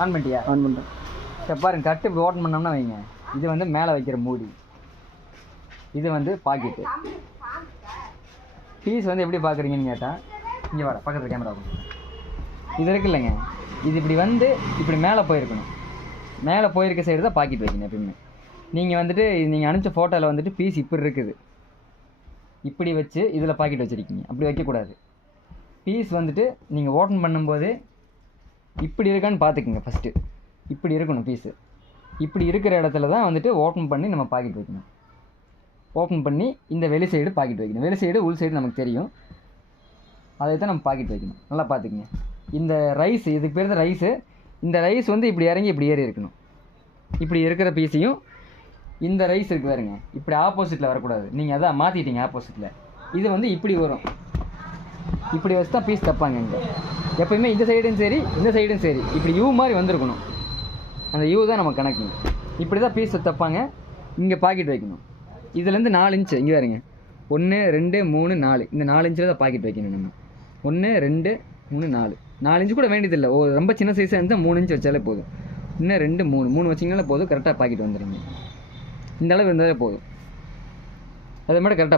On பண்ணிட்டியா? On பண்ணுறேன். இப்போ பாருங்க, கட்டு இப்படி ஓப்பன் பண்ணோம்னா வைங்க, இது வந்து மேலே வைக்கிற மூடி, இது வந்து பாக்கெட்டு. பீஸ் வந்து எப்படி பார்க்குறீங்கன்னு கேட்டால், இங்கே வர பக்கத்தில் கேமரா இது இருக்கு இல்லைங்க, இது இப்படி வந்து இப்படி மேலே போயிருக்கணும். மேலே போயிருக்க சைடு தான் பாக்கெட் வைக்கணும் எப்பயுமே. நீங்கள் வந்துட்டு நீங்கள் அனுப்பிச்ச ஃபோட்டோவில் வந்துட்டு பீஸ் இப்படி இருக்குது, இப்படி வச்சு இதில் பாக்கெட் வச்சுருக்கீங்க. அப்படி வைக்கக்கூடாது. பீஸ் வந்துட்டு நீங்கள் ஓப்பன் பண்ணும்போது இப்படி இருக்கான்னு பார்த்துக்குங்க. ஃபஸ்ட்டு இப்படி இருக்கணும் பீஸு. இப்படி இருக்கிற இடத்துல தான் வந்துட்டு ஓப்பன் பண்ணி நம்ம பாக்கெட் வைக்கணும். ஓப்பன் பண்ணி இந்த வெளி சைடு பாக்கெட் வைக்கணும். வெளி சைடு உள் சைடு நமக்கு தெரியும், அதை தான் நம்ம பாக்கெட் வைக்கணும். நல்லா பார்த்துக்குங்க. இந்த ரைஸ், இதுக்கு பேர் தான் ரைஸு. இந்த ரைஸ் வந்து இப்படி இறங்கி இப்படி ஏறி இருக்கணும். இப்படி இருக்கிற பீஸையும் இந்த ரைஸ் இருக்குது பாருங்க, இப்படி ஆப்போசிட்டில் வரக்கூடாது. நீங்கள் அதான் மாற்றிட்டீங்க ஆப்போசிட்டில். இது வந்து இப்படி வரும். இப்படி வச்சு தான் பீஸ் தப்பாங்க. இங்கே எப்போயுமே இந்த சைடும் சரி இந்த சைடும் சரி இப்படி யூ மாதிரி வந்திருக்கணும். அந்த யூ தான் நம்ம கணக்குங்க. இப்படி தான் பீஸ் தப்பாங்க. இங்கே பாக்கெட் வைக்கணும். இதுலேருந்து 4 இன்ச்சு இங்கே பாருங்க, 1 2 3 4, இந்த 4 இன்ச்சில் தான் பாக்கெட் வைக்கணும் நம்ம. 1 2 3 4, 4 இன்ச்சு கூட வேண்டியதில்லை. ரொம்ப சின்ன சைஸாக இருந்தால் 3 இன்ச்சு வச்சாலே போதும். 1 2 3 வச்சிங்கனாலே போதும். கரெக்டாக பாக்கெட் வந்துடுங்க. இந்த அளவு இருந்தாலே போதும். அதே மாதிரி கரெக்டாக